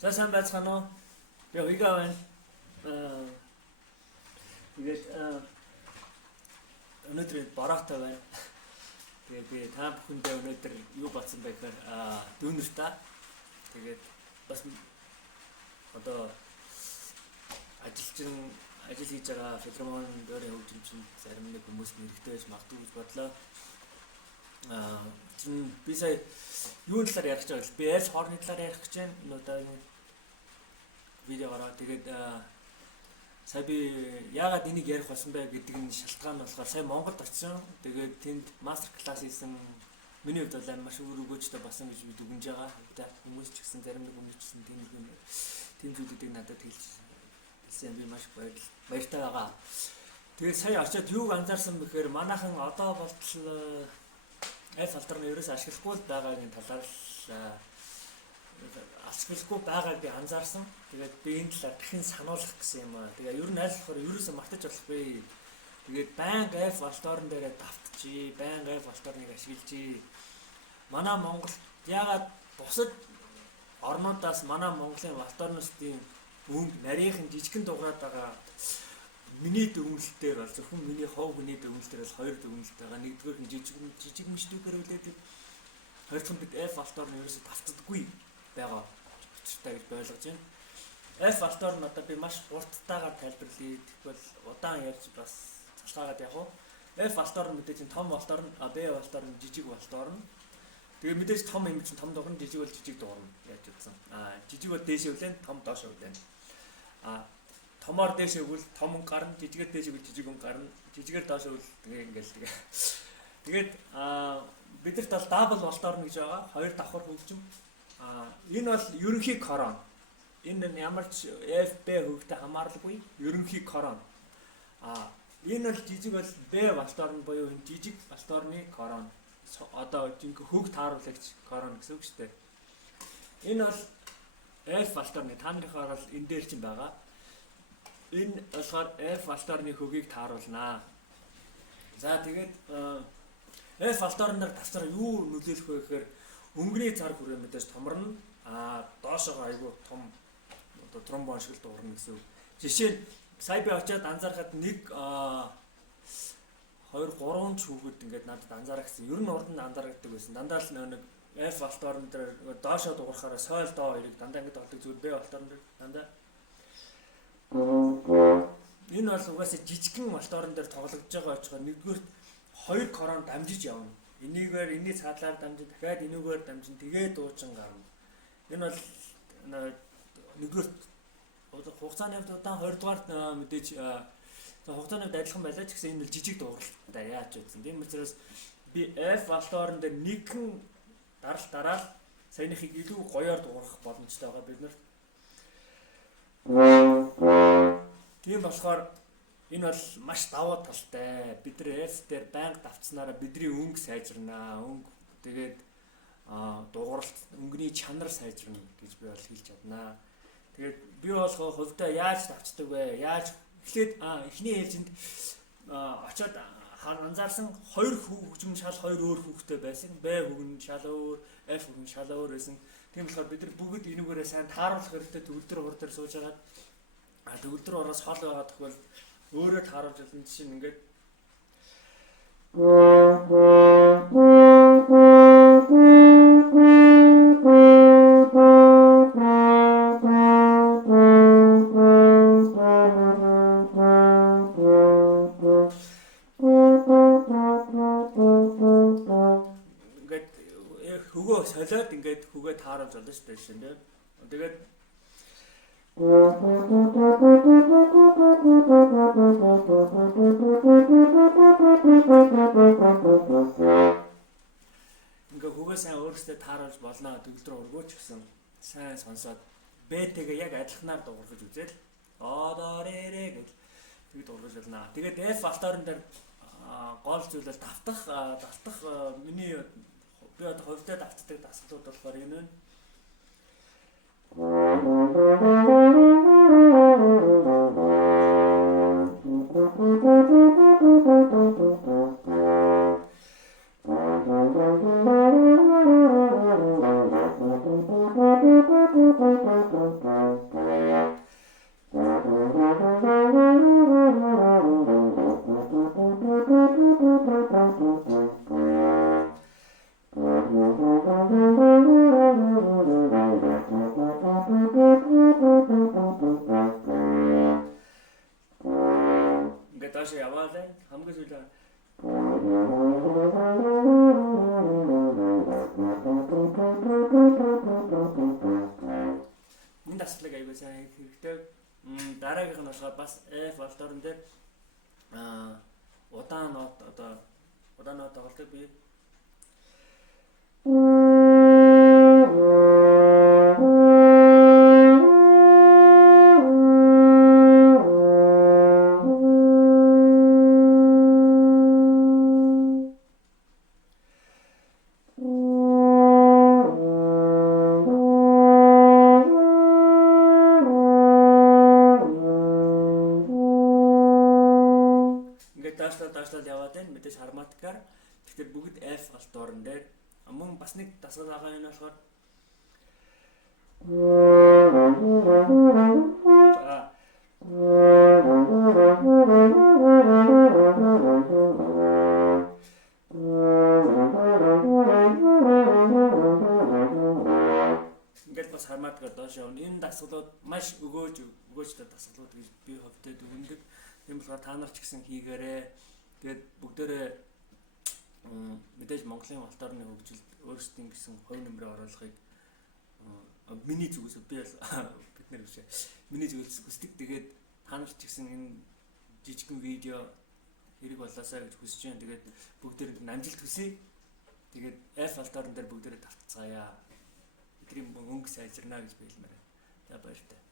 За сайн байцгаана уу? Би Уйга байна. Тэгээд өнөөдөр бараатай байна. Тэгээд би та бүхэндээ өнөөдөр юу батсан бэ гэхээр дүүнер та. Тэгээд бас одоо ажил хийж байгаа филармон дөрөв хөгжимчин зарим нэг хүмүүс нэрхтэй байж магадгүй гэж бодлоо. Би сая юу талаар ярих гэж байгаа вэ? Би F хорны талаар ярих гэж байна. Энэ удаагийн видеогаараа тэгээд сая би яагаад энийг ярих болсон бэ гэдэг нь шалтгаан нь болохоор сая Монголд очсон. Тэгээд тэнд мастер класс хийсэн. Миний хувьд бол маш өөр өгөөжтэй болсон гэж би дүгнэж байгаа. Хүмүүс ч гэсэн зарим нэг хүмүүс ч гэсэн тийм зүйлүүдийг надад хэлсэн. Би маш баяртай байгаа. Тэгээд сая очиод юуг анзаарсан бэхээр манайхан одоо болтол F алдарны ерөөс ашиглахгүй байгаагийн талаар ашиглахгүй байгааг би анзаарсан. Тэгээд би энэ талаар дахин сануулгах гэсэн юм аа. Тэгээ ер нь аль болохоор ерөөсөө мартаж болохгүй. Тэгээд байнга F алдарн дээрээ давтчихъя. Байнга F алдарныг ашиглажээ. Манай Монголд яагаад бусад орнуудаас манай Монголын алдарнуудын өнгө нарийнхан жижигхэн дуграад байгаа. Миний дүгнэлтээр бол зөвхөн миний хов хүний дүгнэлтээр бол хоёр дүгнэлт байгаа. Нэгдүгээр нь жижиг мөчтүүгээр үлээдэг. Хоёр дахь нь бид F алдарн ерөөсөд давтдаггүй байгаа учиртай гэж ойлгож байна. F алдарн одоо би маш хурдтайгаар тайлбарлая. Тэгвэл удаан ярьж бас цалгаагаад явах уу. F алдарн мэдээж том алдарн, B алдарн жижиг алдарн. Тэгээ мэдээж том юм чинь том дуурна, жижиг бол жижиг дуурна яаж үзсэн. Жижиг бол дээшээ үлэн, том доошоо үлэн. Томоор дээшээ өгвөл том өнгө гарна, жижигээр дээшээ өгвөл жижиг өнгө гарна, жижигээр доошоо өгвөл ингээл тэгээ. Тэгээд бидэрт бол дабл алдарн гэж байгаа. Хоёр давхар хөгжим. Энэ бол ерөнхий корон. Энэ ямар ч FB хөгтэй хамааралгүй ерөнхий корон. Энэ бол жижиг бол B алдарн буюу энэ жижиг алдарны корон. Одоо жинхэнэ хөг тааруулагч корон гэсэн үг шүү дээ. Энэ бол F алдарны та нарынхаар бол энэ дээр чинь байгаа. Энэ болохоор F алдарны хөгийг тааруулнаа. За тэгээд F алдарнаар тавцаар юу нөлөөлөх вэ гэхээр өнгөний цар хүрээ мэдээж томорно. Доошоо айгүй том одоо тромбон шиг дуурна гэсэн үг. Жишээ нь сая би очиад анзаархад 1 2 3 ч хүүхэд ингээд надад анзаарахсан. Ер нь урд нь анзаардаг байсан. Дандаа л нэг F алдарн дээр доошоо дуурахаараа сойл доо хоёрыг дандаа ингээд болдог зүгээр B алдарн дээр дандаа. Энэ бол угаасаа жижигхэн алдарн дээр тоглож байгаа очгоо нэгдүгээр хоёр корон дамжиж явна. Энийгээр энэний цаадлаар дамжин дахиад энүүгээр дамжин тэгээд дуучин гарна. Энэ бол нэгдүгээр хугацааны хувьд удаан 20 дугаар мэдээж хугацааны хувьд адилхан байлаа ч гэсэн энэ бол жижиг дууралтай яаж үзсэн. Тийм учраас би F алдарн дээр нэгэн дараал саяныхыг илүү гоёор дуурах боломжтой байгаа бид нар. Тийм болохоор энэ бол маш давуу талтай. Бид нар F дээр байнга давцснараа бидний өнгө сайжирнаа. Өнгө тэгээд дууралт өнгөний чанар сайжирна гэж би бол хэлж чаднаа. Тэгээд би болохоор хувьдаа яаж давцдаг вэ? Яаж эхлээд эхний ээлжинд очиод анзаарсан хоёр хөгжим шал хоёр өөр хүүхтэй байсан. B хөгн шал өөр, F хөгн шал өөр байсан. Тийм болохоор бид нар бүгд энүүгээрээ сайн тааруулах хэрэгтэй төгөлдөр ур дээр сууж агаад төгөлдөр ураас хол байгаа тохиол өөрөө тааруулж болно. Жишээ нь ингээд хөгөө солиод ингээд хөгөө тааруулж болно шүү дээ жишээ нь. Тэгээд ингээ хөгөө сайн өөрөөсөө тааруулж болно. Төгөлдөр ургууч гэсэн сайн сонсоод Б-тэйгээ яг адилханаар дуургаж үзэл. Одорэрэ гэж тэгд ургаж болно. Тэгээд F алдарн дээр гол зүйл бол давтах миний би одоо хувьдаа давтдаг дасгалууд болохоор энэ байна. хамгийн сүүлээ энэ дасгалыг аягүй сайн хийх хэрэгтэй. Дараагийнх нь болохоор бас F алдарн дээр удаан нот одоо удаан нот тоглолтыг би даашлал яваад байна. Мэдээж харматикаар. Тэгэхээр бүгд F галт орон дээр мөн бас нэг дасгал байгаа юм болохоор ингээд бас харматикаар доош явна. Энэ дасгалууд маш өгөөжтэй дасгалууд гэж би хөвдөд өгнөдөг. Тийм болохоор та нар ч гэсэн хийгээрэй. Тэгээд бүгдээрээ мэдээж Монголын алт орны хөгжилд өөрсдийн гэсэн хувь нэмрээ оруулахыг миний зүгээс би бид нар биш миний зүгээс хүсдэг. Тэгээд та нар ч гэсэн энэ жижигхэн видео хэрэг болоосаа гэж хүсэж байна. Тэгээд бүгдээр амжилт хүсье. Тэгээд F алт орн дээр бүгдээрээ тавтцгаая. Бидний өнгө сайжирна гэж биелмээр. За баяртай.